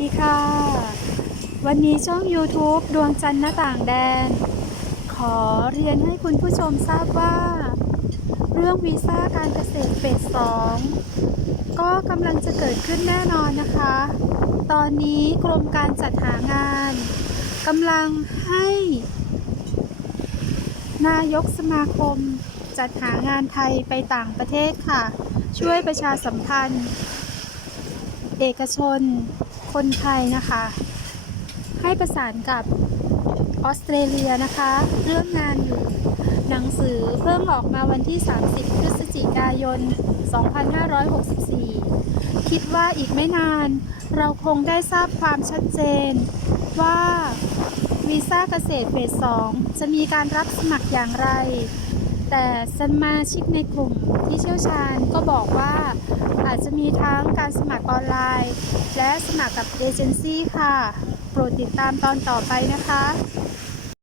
ดีค่ะ วันนี้ช่อง YouTube ดวงจันทร์หน้าต่างแดน ขอเรียนให้คุณผู้ชมทราบว่า เรื่องวีซ่าการเกษตรเฟส2ก็กำลังจะเกิดขึ้นแน่นอนนะคะ ตอนนี้กรมการจัดหางานกำลังให้ นายกสมาคมจัดหางานไทยไปต่างประเทศค่ะ ช่วยประชาสัมพันธ์ เอกชน คนไทยนะคะ ให้ประสานกับออสเตรเลียนะคะ เรื่องงานอยู่หนังสือเพิ่งออกมาวันที่ 30 พฤศจิกายน 2564 คิดว่าอีกไม่นาน เราคงได้ทราบความชัดเจน ว่าวีซ่าเกษตรเฟส 2 จะมีการรับสมัครอย่างไร แต่สมาชิกในกลุ่มที่เชี่ยวชาญก็บอกว่าอาจจะมีทั้ง การสมัครออนไลน์ และสมัครกับเอเจนซี่ค่ะ โปรดติดตามตอนต่อไปนะคะ